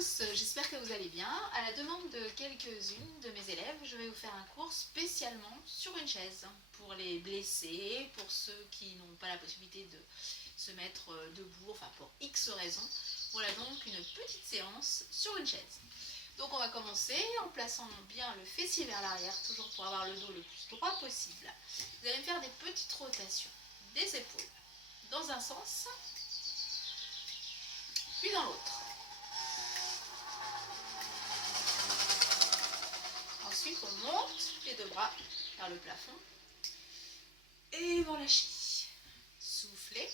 tous, j'espère que vous allez bien. À la demande de quelques-unes de mes élèves, je vais vous faire un cours spécialement sur une chaise pour les blessés, pour ceux qui n'ont pas la possibilité de se mettre debout, enfin pour X raisons. Voilà donc une petite séance sur une chaise. Donc on va commencer en plaçant bien le fessier vers l'arrière, toujours pour avoir le dos le plus droit possible. Vous allez me faire des petites rotations des épaules dans un sens, puis dans l'autre. Ensuite, on monte les deux bras vers le plafond et vous lâchez. Soufflez,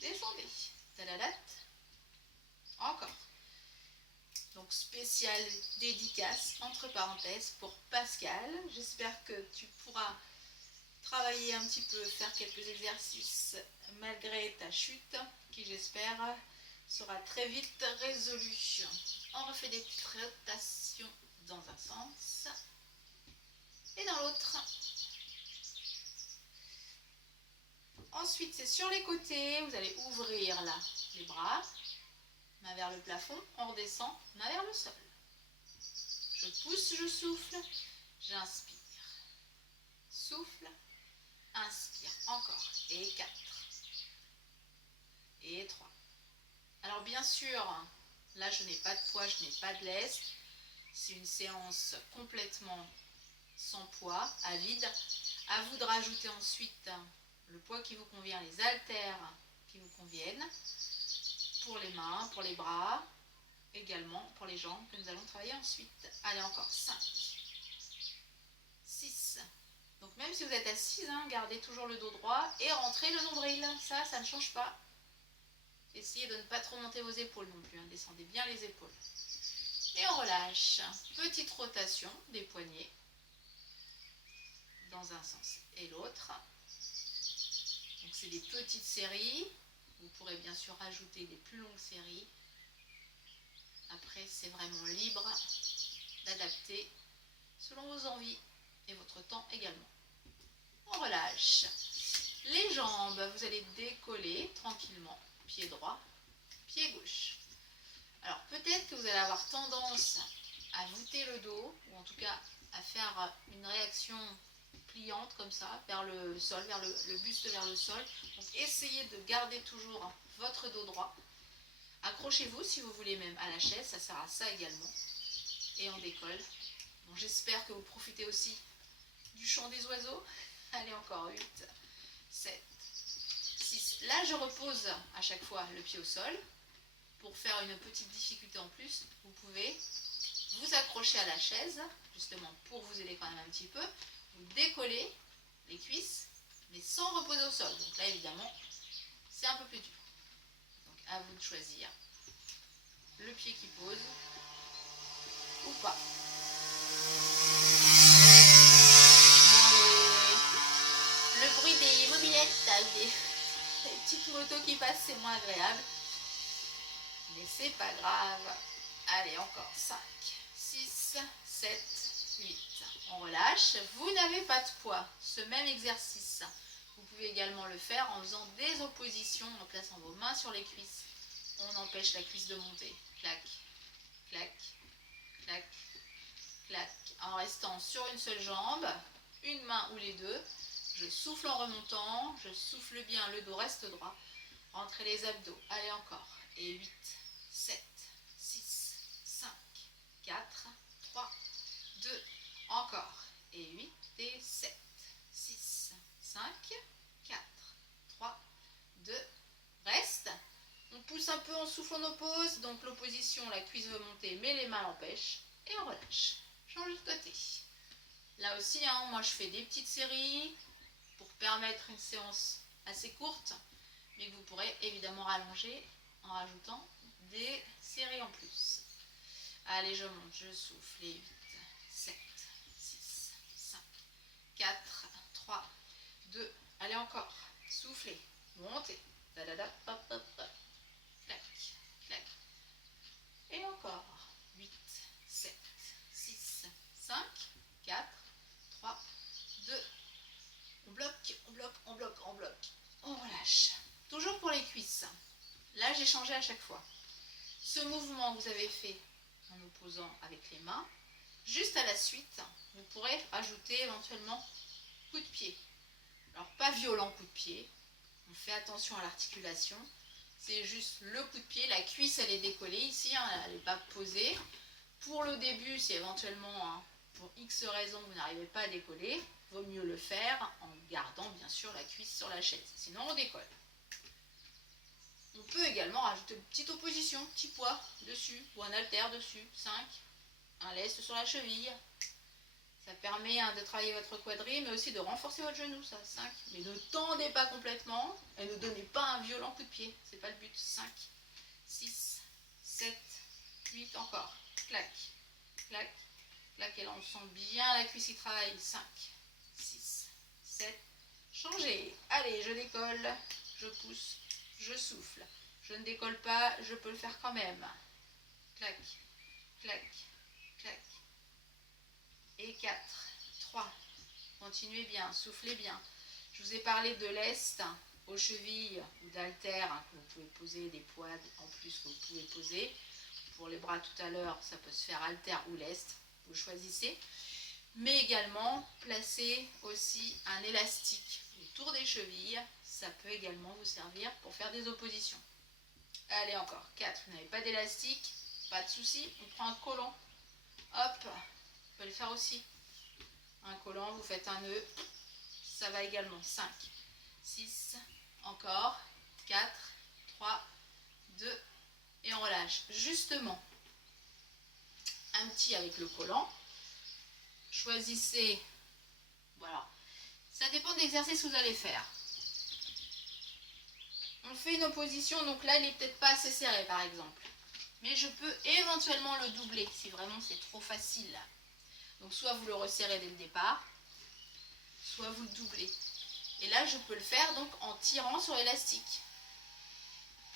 descendez. Tadadat. Encore. Donc spécial dédicace entre parenthèses pour Pascal. J'espère que tu pourras travailler un petit peu, faire quelques exercices malgré ta chute, qui j'espère sera très vite résolue. On refait des petites rotations dans un sens et dans l'autre. Ensuite, c'est sur les côtés, vous allez ouvrir là les bras, main vers le plafond, on redescend, main vers le sol. Je pousse, je souffle, j'inspire. Souffle, inspire, encore. Et 4. Et 3. Alors bien sûr, là je n'ai pas de poids, je n'ai pas de laisse. C'est une séance complètement sans poids, à vide. À vous de rajouter ensuite le poids qui vous convient, les haltères qui vous conviennent, pour les mains, pour les bras, également pour les jambes que nous allons travailler ensuite. Allez, encore 5, 6. Donc même si vous êtes assise, gardez toujours le dos droit et rentrez le nombril. Ça ne change pas. Essayez de ne pas trop monter vos épaules non plus. Descendez bien les épaules. Et on relâche. Petite rotation des poignets dans un sens et l'autre. Donc c'est des petites séries. Vous pourrez bien sûr rajouter des plus longues séries. Après, c'est vraiment libre d'adapter selon vos envies et votre temps également. On relâche. Les jambes, vous allez décoller tranquillement. Pied droit, pied gauche. Alors peut-être que vous allez avoir tendance à voûter le dos, ou en tout cas à faire une réaction pliante comme ça, vers le sol, vers le buste vers le sol. Donc essayez de garder toujours votre dos droit. Accrochez-vous si vous voulez même à la chaise, ça sert à ça également. Et on décolle. Bon, j'espère que vous profitez aussi du chant des oiseaux. Allez, encore 8, 7, 6. Là, je repose à chaque fois le pied au sol. Pour faire une petite difficulté en plus, vous pouvez vous accrocher à la chaise, justement pour vous aider quand même un petit peu. Vous décollez les cuisses, mais sans reposer au sol. Donc là, évidemment, c'est un peu plus dur. Donc à vous de choisir le pied qui pose ou pas. Le bruit des mobylettes, des petites motos qui passent, c'est moins agréable. Mais c'est pas grave. Allez, encore 5, 6, 7, 8. On relâche. Vous n'avez pas de poids. Ce même exercice, vous pouvez également le faire en faisant des oppositions, en plaçant vos mains sur les cuisses. On empêche la cuisse de monter. Clac, clac, clac, clac. En restant sur une seule jambe, une main ou les deux. Je souffle en remontant. Je souffle bien, le dos reste droit. Rentrez les abdos. Allez, encore. Et 8, 7, 6, 5, 4, 3, 2, encore. Et 8 et 7, 6, 5, 4, 3, 2, reste. On pousse un peu, on souffle, on oppose. Donc l'opposition, la cuisse veut monter, mais les mains l'empêchent. Et on relâche. Change de côté. Là aussi, moi je fais des petites séries pour permettre une séance assez courte, mais que vous pourrez évidemment rallonger en rajoutant des séries en plus. Allez, je monte, je souffle. Et 8, 7, 6, 5, 4, 3, 2. Allez, encore. Soufflez. Montez. Da-da-da, hop, hop, hop. Clac, clac. Et encore. 8, 7, 6, 5, 4, 3, 2. On bloque, on bloque, on bloque, on bloque. On relâche. Toujours pour les cuisses. Là, j'ai changé à chaque fois. ce mouvement que vous avez fait en opposant avec les mains, juste à la suite, vous pourrez ajouter éventuellement coup de pied. Alors pas violent coup de pied, on fait attention à l'articulation, c'est juste le coup de pied, la cuisse elle est décollée ici, hein, elle n'est pas posée. Pour le début, si éventuellement, hein, pour X raisons, vous n'arrivez pas à décoller, il vaut mieux le faire en gardant bien sûr la cuisse sur la chaise, sinon on décolle. On peut également rajouter une petite opposition, petit poids dessus, ou un haltère dessus, 5, un lest sur la cheville. Ça permet de travailler votre quadrille, mais aussi de renforcer votre genou, ça, 5. Mais ne tendez pas complètement, et ne donnez pas un violent coup de pied, c'est pas le but. 5, 6, 7, 8, encore. Clac, clac, clac, et là on sent bien la cuisse qui travaille. 5, 6, 7, changez. Allez, je décolle, je pousse, je souffle. Je ne décolle pas, je peux le faire quand même. Clac, clac, clac. Et 4, 3. Continuez bien, soufflez bien. Je vous ai parlé de lest aux chevilles ou d'haltère, hein, que vous pouvez poser, des poids en plus que vous pouvez poser. Pour les bras tout à l'heure, ça peut se faire haltère ou lest, vous choisissez. Mais également, placer aussi un élastique autour des chevilles, ça peut également vous servir pour faire des oppositions. Allez encore, 4, vous n'avez pas d'élastique, pas de souci, on prend un collant. Hop, vous pouvez le faire aussi. Un collant, vous faites un nœud, ça va également. 5, 6, encore, 4, 3, 2, et on relâche. Justement, un petit avec le collant. Choisissez, voilà, ça dépend de l'exercice que vous allez faire. On fait une opposition, donc là il n'est peut-être pas assez serré par exemple. Mais je peux éventuellement le doubler si vraiment c'est trop facile. Donc soit vous le resserrez dès le départ, soit vous le doublez. Et là je peux le faire donc en tirant sur l'élastique.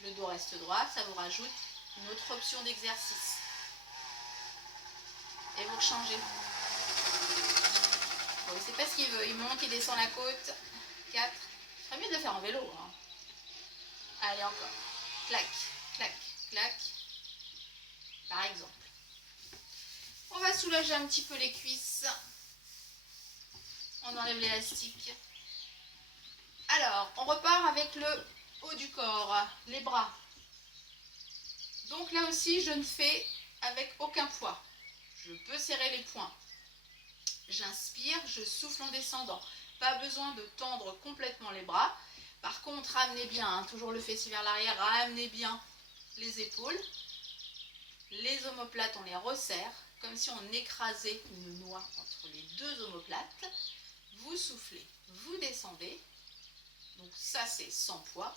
Le dos reste droit, ça vous rajoute une autre option d'exercice. Et vous changez. Bon, c'est pas ce qu'il veut, il monte, il descend la côte. 4. Ce serait mieux de le faire en vélo. Hein. Allez encore. Clac, clac, clac. Par exemple. On va soulager un petit peu les cuisses. On enlève l'élastique. Alors, on repart avec le haut du corps, les bras. Donc là aussi, je ne fais avec aucun poids. Je peux serrer les poings. J'inspire, je souffle en descendant. Pas besoin de tendre complètement les bras. Par contre, ramenez bien, hein, toujours le fessier vers l'arrière, ramenez bien les épaules. Les omoplates, on les resserre, comme si on écrasait une noix entre les deux omoplates. Vous soufflez, vous descendez. Donc ça, c'est sans poids.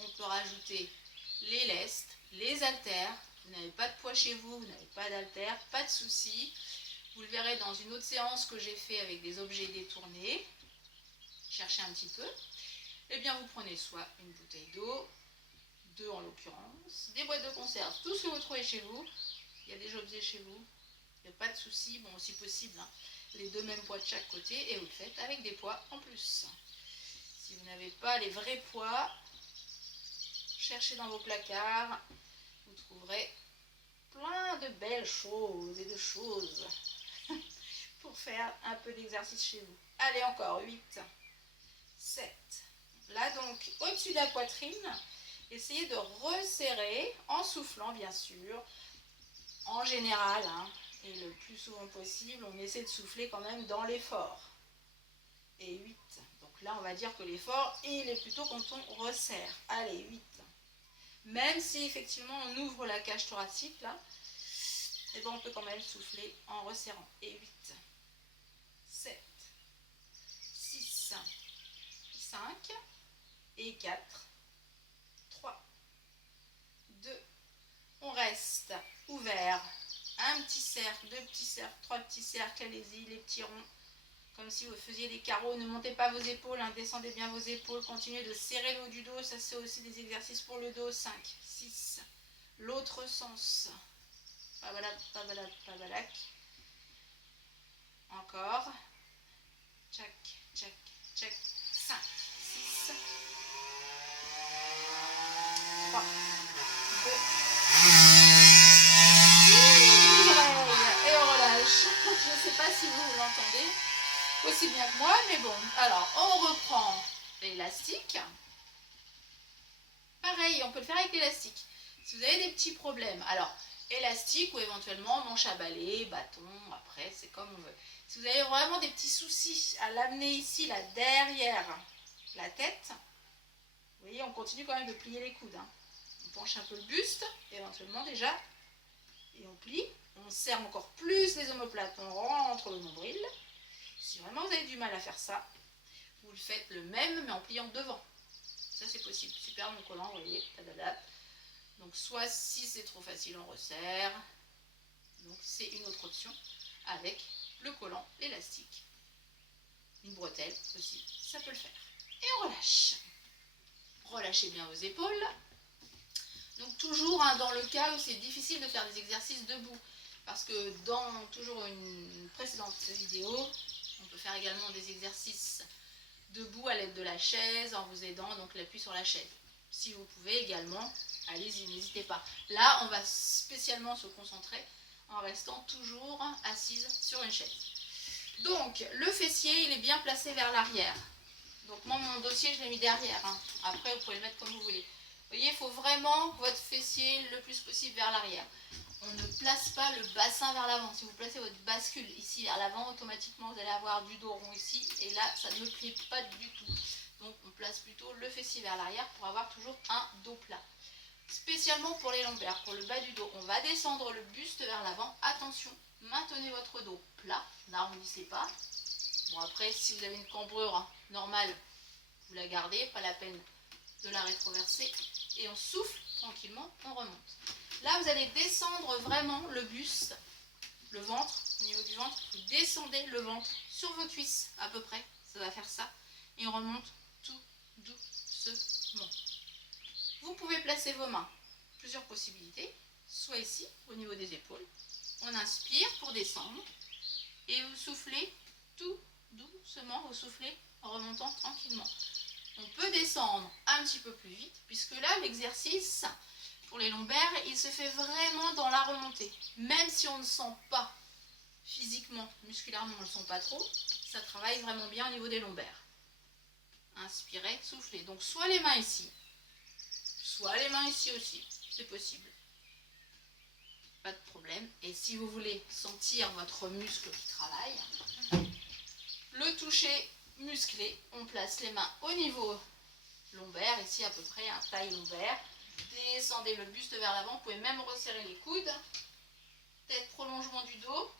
On peut rajouter les lestes, les haltères. Vous n'avez pas de poids chez vous, vous n'avez pas d'haltères, pas de souci. Vous le verrez dans une autre séance que j'ai fait avec des objets détournés. Cherchez un petit peu. Eh bien, vous prenez soit une bouteille d'eau, 2 en l'occurrence, des boîtes de conserve, tout ce que vous trouvez chez vous. Il y a des objets chez vous, il n'y a pas de souci. Bon, si possible, hein, les 2 mêmes poids de chaque côté et vous le faites avec des poids en plus. Si vous n'avez pas les vrais poids, cherchez dans vos placards, vous trouverez plein de belles choses et de choses pour faire un peu d'exercice chez vous. Allez, encore 8, 7. Là, donc, au-dessus de la poitrine, essayez de resserrer en soufflant, bien sûr. En général, hein, et le plus souvent possible, on essaie de souffler quand même dans l'effort. Et 8. Donc là, on va dire que l'effort, il est plutôt quand on resserre. Allez, 8. Même si, effectivement, on ouvre la cage thoracique, là, et ben on peut quand même souffler en resserrant. Et 8, 7, 6, 5, et 4, 3, 2, on reste ouvert, un petit cercle, 2 petits cercles, 3 petits cercles, allez-y, les petits ronds, comme si vous faisiez des carreaux, ne montez pas vos épaules, hein, descendez bien vos épaules, continuez de serrer le haut du dos, ça c'est aussi des exercices pour le dos, 5, 6, l'autre sens, pabalac, pabalac, pabalac, encore, tchac, tchac, tchac, 5, 6, 3, 2, aussi bien que moi, mais bon. Alors, on reprend l'élastique. Pareil, on peut le faire avec l'élastique. Si vous avez des petits problèmes, alors élastique ou éventuellement manche à balai, bâton, après c'est comme on veut. Si vous avez vraiment des petits soucis à l'amener ici, là derrière la tête, vous voyez, on continue quand même de plier les coudes. Hein. On penche un peu le buste, éventuellement déjà, et on plie. On serre encore plus les omoplates, on rentre le nombril. Si vraiment vous avez du mal à faire ça, vous le faites le même mais en pliant devant. Ça c'est possible, super mon collant, vous voyez, tadada. Donc soit si c'est trop facile, on resserre. Donc c'est une autre option avec le collant, l'élastique. Une bretelle aussi, ça peut le faire. Et on relâche. Relâchez bien vos épaules. Donc toujours hein, dans le cas où c'est difficile de faire des exercices debout. Parce que dans toujours une précédente vidéo, on peut faire également des exercices debout à l'aide de la chaise en vous aidant, donc l'appui sur la chaise. Si vous pouvez également, allez-y, n'hésitez pas. Là, on va spécialement se concentrer en restant toujours assise sur une chaise. Donc, le fessier, il est bien placé vers l'arrière. Donc moi, mon dossier, je l'ai mis derrière. Hein. Après, vous pouvez le mettre comme vous voulez. Vous voyez, il faut vraiment que votre fessier le plus possible vers l'arrière. On ne place pas le bassin vers l'avant. Si vous placez votre bascule ici vers l'avant, automatiquement, vous allez avoir du dos rond ici. Et là, ça ne plie pas du tout. Donc, on place plutôt le fessier vers l'arrière pour avoir toujours un dos plat. Spécialement pour les lombaires, pour le bas du dos, on va descendre le buste vers l'avant. Attention, maintenez votre dos plat, n'arrondissez pas. Bon après, si vous avez une cambrure normale, vous la gardez, pas la peine de la rétroverser. Et on souffle tranquillement, on remonte. Là, vous allez descendre vraiment le buste, le ventre, au niveau du ventre. Vous descendez le ventre sur vos cuisses à peu près, ça va faire ça. Et on remonte tout doucement. Vous pouvez placer vos mains, plusieurs possibilités, soit ici, au niveau des épaules. On inspire pour descendre et vous soufflez tout doucement, vous soufflez en remontant tranquillement. On peut descendre un petit peu plus vite, puisque là, l'exercice pour les lombaires, il se fait vraiment dans la remontée. Même si on ne sent pas physiquement, musculairement, on ne le sent pas trop, ça travaille vraiment bien au niveau des lombaires. Inspirez, soufflez. Donc soit les mains ici, soit les mains ici aussi, c'est possible. Pas de problème. Et si vous voulez sentir votre muscle qui travaille, le toucher musclé, on place les mains au niveau lombaire, ici à peu près, un taille lombaire. Descendez le buste vers l'avant, vous pouvez même resserrer les coudes. Tête prolongement du dos.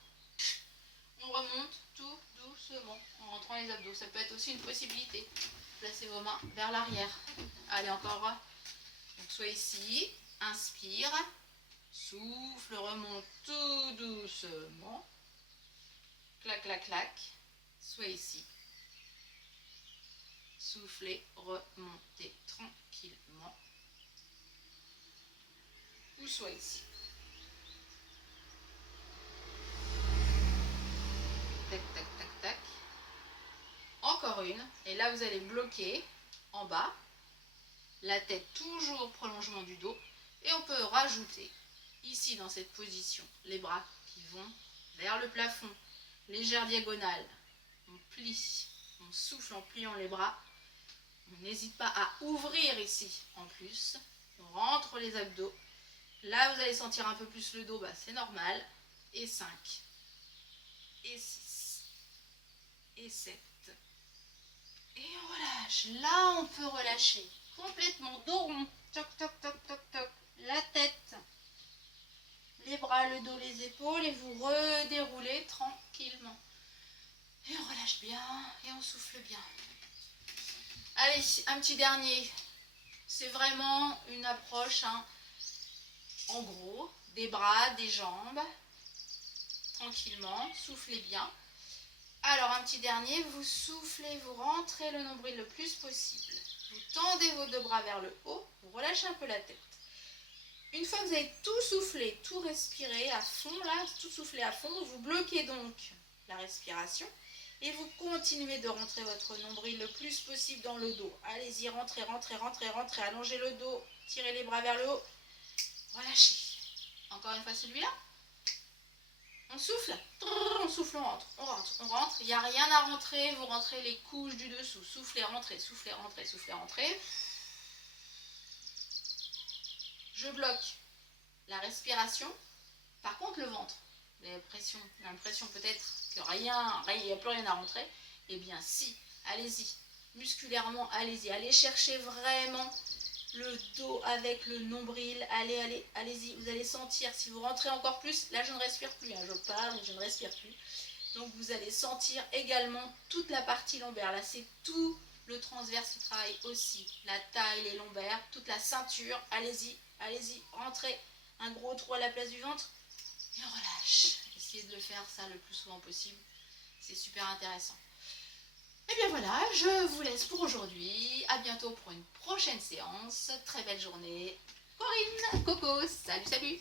On remonte tout doucement en rentrant les abdos. Ça peut être aussi une possibilité. Placez vos mains vers l'arrière. Allez, encore. Donc soit ici, inspire, souffle, remonte tout doucement. Clac, clac, clac. Soit ici. Soufflez, remontez tranquillement. Ou soit ici. Tac, tac, tac, tac. Encore une. Et là, vous allez bloquer en bas. La tête toujours prolongement du dos. Et on peut rajouter, ici dans cette position, les bras qui vont vers le plafond. Légère diagonale. On plie. On souffle en pliant les bras. On n'hésite pas à ouvrir ici en plus. On rentre les abdos. Là, vous allez sentir un peu plus le dos, bah, c'est normal. Et 5. Et 6. Et 7. Et on relâche. Là, on peut relâcher complètement dos rond. Toc, toc, toc, toc, toc. La tête. Les bras, le dos, les épaules. Et vous redéroulez tranquillement. Et on relâche bien. Et on souffle bien. Allez, un petit dernier. C'est vraiment une approche, hein, en gros, des bras, des jambes. Tranquillement, soufflez bien. Alors, un petit dernier, vous soufflez, vous rentrez le nombril le plus possible. Vous tendez vos deux bras vers le haut, vous relâchez un peu la tête. Une fois que vous avez tout soufflé, tout respiré à fond, là, tout soufflé à fond, vous bloquez donc la respiration et vous continuez de rentrer votre nombril le plus possible dans le dos. Allez-y, rentrez, rentrez, rentrez, rentrez, allongez le dos, tirez les bras vers le haut, relâchez. Encore une fois celui-là. On souffle, on souffle, on rentre, on rentre, on rentre. Il n'y a rien à rentrer, vous rentrez les couches du dessous. Soufflez, rentrez, soufflez, rentrez, soufflez, rentrez. Je bloque la respiration. Par contre, le ventre, l'impression peut-être que il n'y a plus rien à rentrer. Eh bien, si, allez-y, musculairement, allez-y. Allez chercher vraiment le dos avec le nombril. Allez-y. Vous allez sentir, si vous rentrez encore plus, là je ne respire plus, je parle, mais je ne respire plus. Donc vous allez sentir également toute la partie lombaire. Là, c'est tout le transverse qui travaille aussi. La taille, les lombaires, toute la ceinture. Allez-y, rentrez. Un gros trou à la place du ventre. Et on relâche. Essayez de le faire ça le plus souvent possible. C'est super intéressant. Et bien voilà, je vous laisse pour aujourd'hui. À bientôt pour une prochaine séance. Très belle journée. Corinne, Coco, salut, salut.